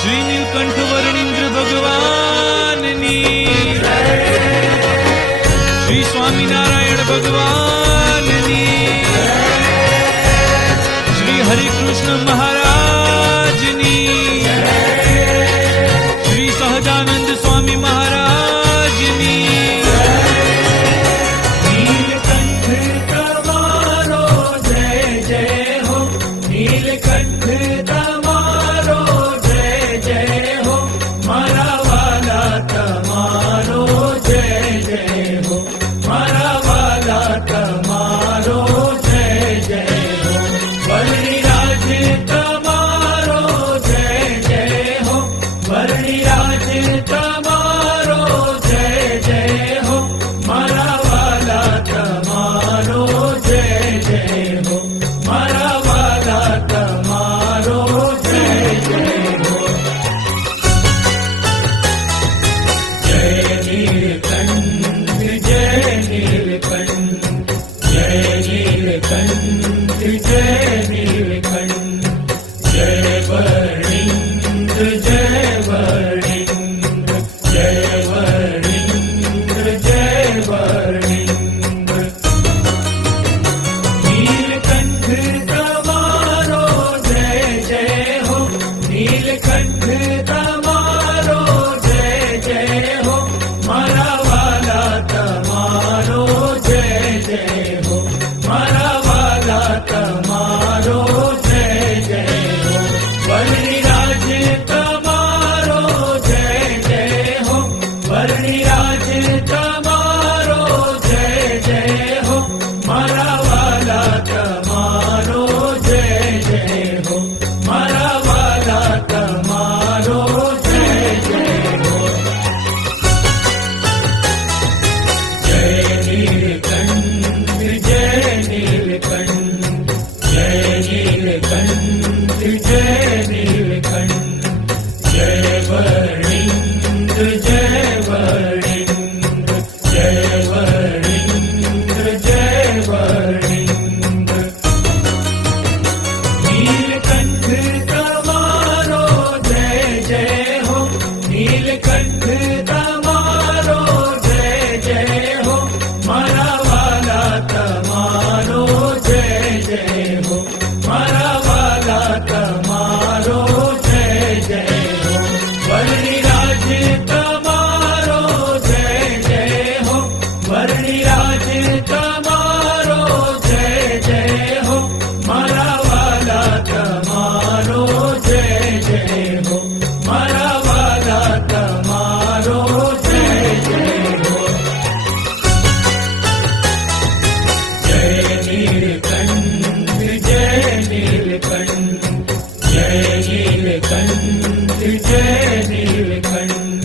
श्री नीलकंठ वर्णिंद्र भगवाननी, श्री स्वामीनारायण भगवाननी, श्री हरिकृष्ण महाराजनी, श्री सहजानंद स्वामी महाराजनी। नीलकंठ तमारो जय जय हो, नीलकंठ तमारो जय जय हो, मारा वाला तमारो जय जय हो, मारा वाला तमारो जय जय हो, वर्णिराज तमारो जय जय हो, वर्णिराज तमारो जय जय हो, मारा वाला तमारो जय जय हो, मारा वाला तमारो जय जय हो। जय नीलकंठ जय नीलकंठ, जय नीलकंठ जय नीलकंठ, जय वर्णिंद्र जय वर्णिंद्र, जय वर्णिंद्र जय वर्णिंद्र। नीलकंठ तमारो जय जय हो, नीलकंठ तमारो जय जय हो, मारा वाला तमारो जय जय हो, मारा वाला तमारो जय जय हो, वर्णिराज तमारो जय जय हो, वर्णिराज तमारो जय जय हो, मारा वाला तमारो जय जय हो, मारा वाला तमारो जय जय हो। जय नीलकंठ जय नीलकंठ, जय नीलकंठ जय नीलकंठ, जय वर्णिंद्र जय वर्णिंद्र, जय वर्णिंद्र जय वर्णिंद्र। नीलकंठ तमारो जय जय हो, नीलकंठ तमारो जय जय हो, मारा वाला तमारो जय जय हो, मारा वाला तमारो जय जय हो, वर्णिराज तमारो जय जय हो, वर्णिराज तमारो जय जय हो, मारा वाला तमारो जय जय हो, मारा वाला तमारो जय जय हो। जय नीलकंठ जय नीलकंठ, जय नीलकंठ जय नीलकंठ,